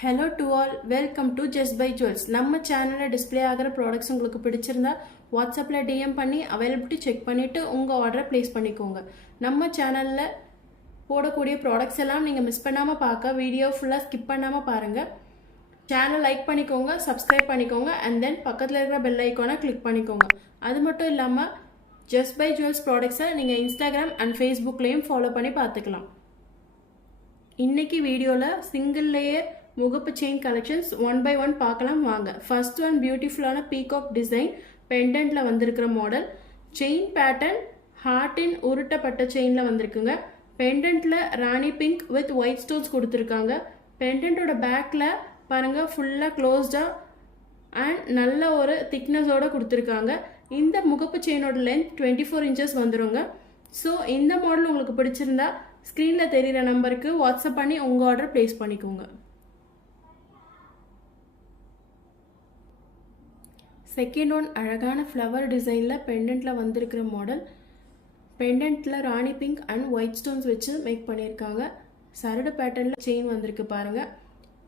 Hello to all, welcome to Just by Jewels. நம்ம சேனல்ல display ஆகிற ப்ராடக்ட்ஸ் உங்களுக்கு பிடிச்சிருந்தா வாட்ஸ்அப்ல DM பண்ணி அவைலபிலிட்டி செக் பண்ணிட்டு உங்க ஆர்டரை பிளேஸ் பண்ணிக்கோங்க. நம்ம சேனல்ல போடக்கூடிய ப்ராடக்ட்ஸ் எல்லாம் நீங்க மிஸ் பண்ணாம பார்க்க வீடியோ ஃபுல்லா ஸ்கிப் பண்ணாம பாருங்க. சேனல் லைக் பண்ணிக்கோங்க, சப்ஸ்கிரைப் பண்ணிக்கோங்க and then பக்கத்துல இருக்கிற பெல் ஐகானை கிளிக் பண்ணிக்கோங்க. அது மட்டும் இல்லாம Just by Jewels ப்ராடக்ட்ஸை நீங்க Instagram and Facebookலயும் ஃபாலோ பண்ணி பார்த்துக்கலாம். இன்னைக்கு வீடியோல சிங்கிள் லேயர் முகப்பு chain collections one by one பார்க்கலாம் வாங்க. ஃபர்ஸ்ட் ஒன் பியூட்டிஃபுல்லான பீகாக் டிசைன் பெண்டன்ட்ல வந்திருக்கிற மாடல். செயின் பேட்டர்ன் ஹார்ட்டின் உருட்டப்பட்ட செயின்ல வந்திருக்குங்க. பெண்டன்ட்ல rani pink with white stones கொடுத்துருக்காங்க. பெண்டன்ட்டோட பேக்ல பாருங்க ஃபுல்லா க்ளோஸ்டா அண்ட் நல்ல ஒரு திக்னஸோட கொடுத்துருக்காங்க. இந்த முகப்பு செயினோட லென்த் 24 inches வந்துருங்க. ஸோ இந்த மாடல் உங்களுக்கு பிடிச்சிருந்தா ஸ்க்ரீனில் தெரிகிற நம்பருக்கு வாட்ஸ்அப் பண்ணி உங்கள் ஆர்டர் ப்ளேஸ் பண்ணிக்கோங்க. செகண்ட் ஒன் அழகான ஃப்ளவர் டிசைனில் பெண்டன்ட்டில் வந்திருக்கிற மாடல். பெண்டன்ட்டில் ராணி பிங்க் அண்ட் ஒயிட் ஸ்டோன்ஸ் வச்சு மேக் பண்ணியிருக்காங்க. சரடு பேட்டர்னில் செயின் வந்திருக்கு பாருங்கள்.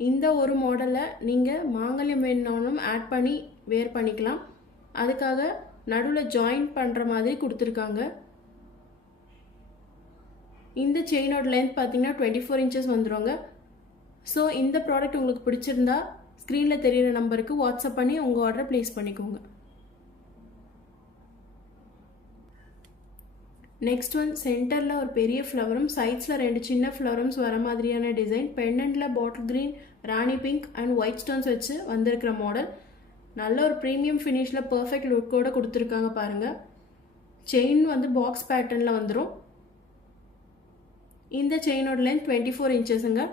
இந்த ஒரு மாடலை நீங்கள் மாங்கல்யம் வேணுனாலும் ஆட் பண்ணி வேர் பண்ணிக்கலாம். அதுக்காக நடுவில் ஜாயின் பண்ணுற மாதிரி கொடுத்துருக்காங்க. இந்த செயினோட லென்த் பார்த்தீங்கன்னா 24 inches வந்துடுங்க. ஸோ இந்த ப்ராடக்ட் உங்களுக்கு பிடிச்சிருந்தா ஸ்க்ரீனில் தெரிகிற நம்பருக்கு வாட்ஸ்அப் பண்ணி உங்கள் ஆர்டரை ப்ளேஸ் பண்ணிக்கோங்க. நெக்ஸ்ட் ஒன் சென்டரில் ஒரு பெரிய ஃப்ளவரும் சைட்ஸில் 2 சின்ன ஃப்ளவரம்ஸ் வர மாதிரியான டிசைன். பெண்டன்ட்டில் பாட்டில் க்ரீன், ராணி பிங்க் அண்ட் ஒயிட் ஸ்டோன்ஸ் வச்சு வந்திருக்கிற மாடல். நல்ல ஒரு ப்ரீமியம் ஃபினிஷில் பர்ஃபெக்ட் லுக்கோடு கொடுத்துருக்காங்க பாருங்கள். செயின் வந்து பாக்ஸ் பேட்டர்னில் வந்துடும். இந்த செயினோட லென்த் 24 inchesங்க.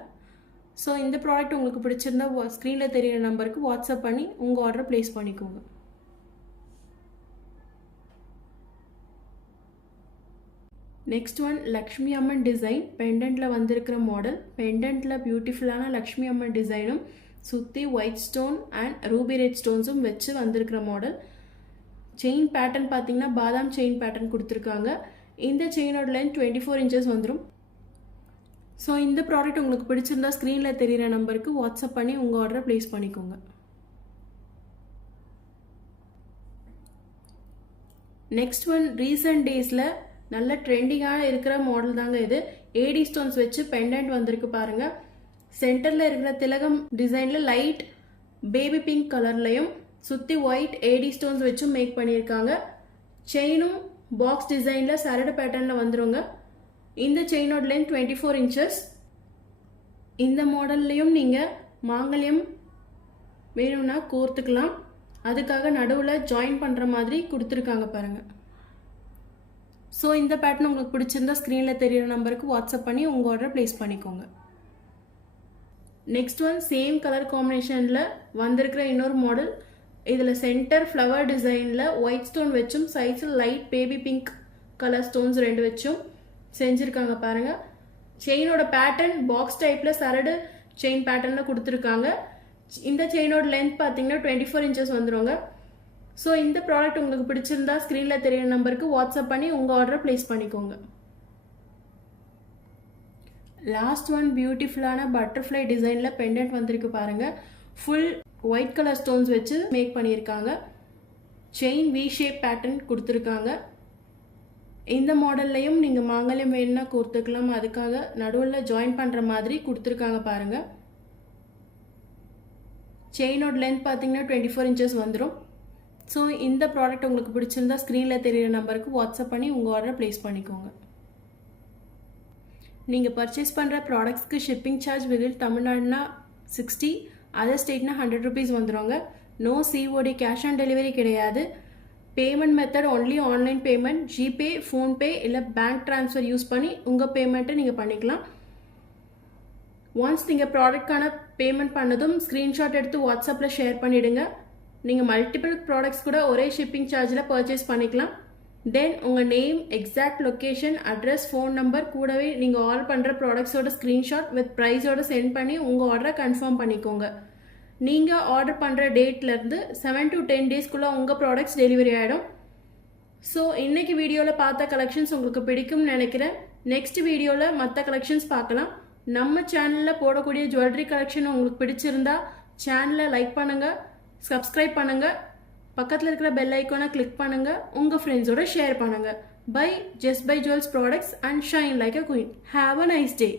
ஸோ இந்த ப்ராடக்ட் உங்களுக்கு பிடிச்சிருந்தா ஸ்க்ரீனில் தெரிகிற நம்பருக்கு வாட்ஸ்அப் பண்ணி உங்கள் ஆர்டரை ப்ளேஸ் பண்ணிக்கோங்க. நெக்ஸ்ட் ஒன் லக்ஷ்மி அம்மன் டிசைன் பெண்டன்ட்டில் வந்திருக்கிற மாடல். பெண்டன்ட்டில் பியூட்டிஃபுல்லான லக்ஷ்மி அம்மன் டிசைனும் சுற்றி white stone and ruby red ஸ்டோன்ஸும் வச்சு வந்திருக்கிற மாடல். செயின் பேட்டர்ன் பார்த்தீங்கன்னா பாதாம் செயின் பேட்டர்ன் கொடுத்துருக்காங்க. இந்த செயினோட லென்த் 24 inches வந்துடும். ஸோ இந்த ப்ராடக்ட் உங்களுக்கு பிடிச்சிருந்தா ஸ்க்ரீனில் தெரிகிற நம்பருக்கு வாட்ஸ்அப் பண்ணி உங்கள் ஆர்டரை ப்ளேஸ் பண்ணிக்கோங்க. நெக்ஸ்ட் ஒன் ரீசன்ட் டேஸில் நல்ல ட்ரெண்டிங்காக இருக்கிற மாடல் தாங்க இது. ஏடி ஸ்டோன்ஸ் வச்சு பெண்டன்ட் வந்திருக்கு பாருங்கள். சென்டரில் இருக்கிற திலகம் டிசைனில் லைட் பேபி பிங்க் கலர்லையும் சுற்றி ஒயிட் ஏடி ஸ்டோன்ஸ் வச்சும் மேக் பண்ணியிருக்காங்க. செயினும் பாக்ஸ் டிசைனில் சரடு பேட்டர்னில் வந்துருங்க. இந்த செயினோட லென்த் 24 inches. இந்த மாடல்லையும் நீங்கள் மாங்கல்யம் வேணும்னா கோர்த்துக்கலாம். அதுக்காக நடுவில் ஜாயின் பண்ணுற மாதிரி கொடுத்துருக்காங்க பாருங்கள். ஸோ இந்த பேட்டர்ன் உங்களுக்கு பிடிச்சிருந்தா ஸ்க்ரீனில் தெரிகிற நம்பருக்கு வாட்ஸ்அப் பண்ணி உங்கள் ஆர்டரை ப்ளேஸ் பண்ணிக்கோங்க. நெக்ஸ்ட் ஒன் சேம் கலர் காம்பினேஷனில் வந்திருக்கிற இன்னொரு மாடல். இதில் சென்டர் ஃப்ளவர் டிசைனில் ஒயிட் ஸ்டோன் வச்சும் சைஸில் light baby pink colour stones 2 வச்சும் செஞ்சுருக்காங்க பாருங்கள். செயினோட பேட்டர்ன் பாக்ஸ் டைப்பில் சரடு செயின் பேட்டர்னில் கொடுத்துருக்காங்க. இந்த செயினோட லென்த் பார்த்தீங்கன்னா 24 inches வந்துடுங்க. ஸோ இந்த ப்ராடக்ட் உங்களுக்கு பிடிச்சிருந்தா ஸ்க்ரீனில் தெரியிற நம்பருக்கு வாட்ஸ்அப் பண்ணி உங்கள் ஆர்டரை ப்ளேஸ் பண்ணிக்கோங்க. லாஸ்ட் ஒன் பியூட்டிஃபுல்லான பட்டர்ஃப்ளை டிசைனில் பெண்டன்ட் வந்திருக்கு பாருங்கள். ஃபுல் ஒயிட் கலர் ஸ்டோன்ஸ் வச்சு மேக் பண்ணியிருக்காங்க. செயின் வி ஷேப் பேட்டர்ன் கொடுத்துருக்காங்க. இந்த மாடல்லையும் நீங்கள் மாங்கல்யம் வேணும்னா கோர்த்துக்கலாம். அதுக்காக நடுவில் ஜாயின் பண்ணுற மாதிரி கொடுத்துருக்காங்க பாருங்கள். செயினோட லென்த் பார்த்தீங்கன்னா 24 inches வந்துடும். ஸோ இந்த ப்ராடக்ட் உங்களுக்கு பிடிச்சிருந்தா ஸ்க்ரீனில் தெரிகிற நம்பருக்கு வாட்ஸ்அப் பண்ணி உங்கள் ஆர்டரை ப்ளேஸ் பண்ணிக்கோங்க. நீங்கள் பர்ச்சேஸ் பண்ணுற ப்ராடக்ட்ஸ்க்கு ஷிப்பிங் சார்ஜ் விதில் தமிழ்நாடுனா 60, அதர் ஸ்டேட்னா 100 rupees வந்துடுங்க. No COD cash on delivery கிடையாது. Payment method only online payment, GPay, PhonePe இல்லை பேங்க் ட்ரான்ஸ்ஃபர் யூஸ் பண்ணி உங்கள் பேமெண்ட்டை நீங்கள் பண்ணிக்கலாம். ஒன்ஸ் நீங்கள் ப்ராடக்ட்கான பேமெண்ட் பண்ணதும் ஸ்க்ரீன்ஷாட் எடுத்து வாட்ஸ்அப்பில் ஷேர் பண்ணிவிடுங்க. நீங்கள் மல்டிபிள் ப்ராடக்ட்ஸ் கூட ஒரே ஷிப்பிங் சார்ஜில் பர்ச்சேஸ் பண்ணிக்கலாம். தென் உங்கள் name, exact location, address, phone number கூடவே நீங்கள் ஆர்டர் பண்ணுற ப்ராடக்ட்ஸோட ஸ்க்ரீன்ஷாட் வித் ப்ரைஸோடு சென்ட் பண்ணி உங்கள் ஆர்டரை கன்ஃபார்ம் பண்ணிக்கோங்க. நீங்கள் ஆர்டர் பண்ணுற டேட்லேருந்து 7 to 10 daysக்குள்ளே உங்கள் ப்ராடக்ட்ஸ் டெலிவரி ஆகிடும். ஸோ இன்றைக்கி வீடியோவில் பார்த்த கலெக்ஷன்ஸ் உங்களுக்கு பிடிக்கும்னு நினைக்கிறேன். நெக்ஸ்ட் வீடியோவில் மற்ற கலெக்ஷன்ஸ் பார்க்கலாம். நம்ம சேனலில் போடக்கூடிய ஜுவல்லரி கலெக்ஷன் உங்களுக்கு பிடிச்சிருந்தா சேனலை லைக் பண்ணுங்கள், சப்ஸ்கிரைப் பண்ணுங்கள், பக்கத்தில் இருக்கிற பெல் ஐக்கானை கிளிக் பண்ணுங்கள், உங்கள் ஃப்ரெண்ட்ஸோட ஷேர் பண்ணுங்கள். Buy Just Buy Jewels products and shine like a queen. Have a nice day.